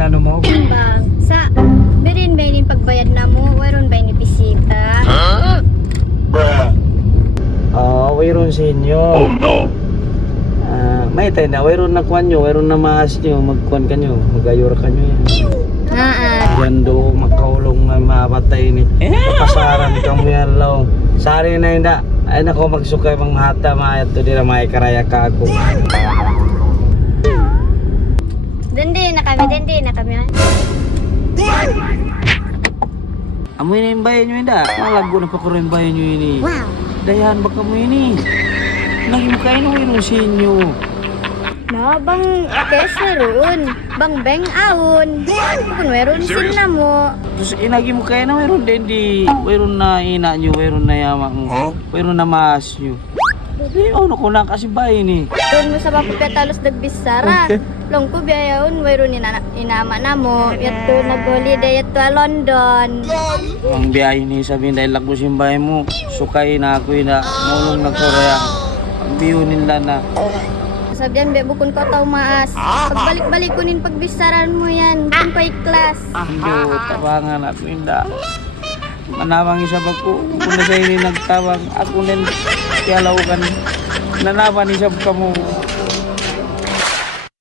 inano mo? Bang, sa birin ba yung pagbayad na mo? Waron ba yung bisita? Wayron sa inyo. Oh no. May tayo na, wayron na kuwan nyo, wayron na maas nyo, magkuwan ka nyo, magayura ka nyo yan. Yan do, makaulong na mapatay ni. Pasaran kang miyalaw. Sari na yun na, ay nako magsukay mga hata, mayat to dira may karaya ka ako. Dindi na kami. Amoy na yung bayan nyo yun da, malago na pa ko rin bayan nyo yun eh. Wow. Dayan baka mo yun eh. Naging kain mo yun sa inyo. No, bang kes na roon. Bang beng aon. Kung meron sila mo. Terus inagi mo kayo na mayroon din di. Mayroon na ina nyo, mayroon na yama mo. Mayroon na maas nyo. Di ano ko na kasi bayan eh. Doon mo sa pagpetalos nagbisara. Long ko biyayaon, mayroon inama na mo. Yato nag-holiday yato a London. Ang biyahe ni sabihin dahil lagos yung bahay mo. Sukay na ako yun na. Nulong na Korea. Ang biyo nila na. Sabihan, be, bukon ko tao maas. Pagbalik-balik ko nin pagbisaran mo yan. Kung ko'y class. Ando, tabangan ako yun da. Manawang isa ba ko. Kung na sa'yo nagtawang. Ako din, kaya laugan. Nanaban isa ka mo.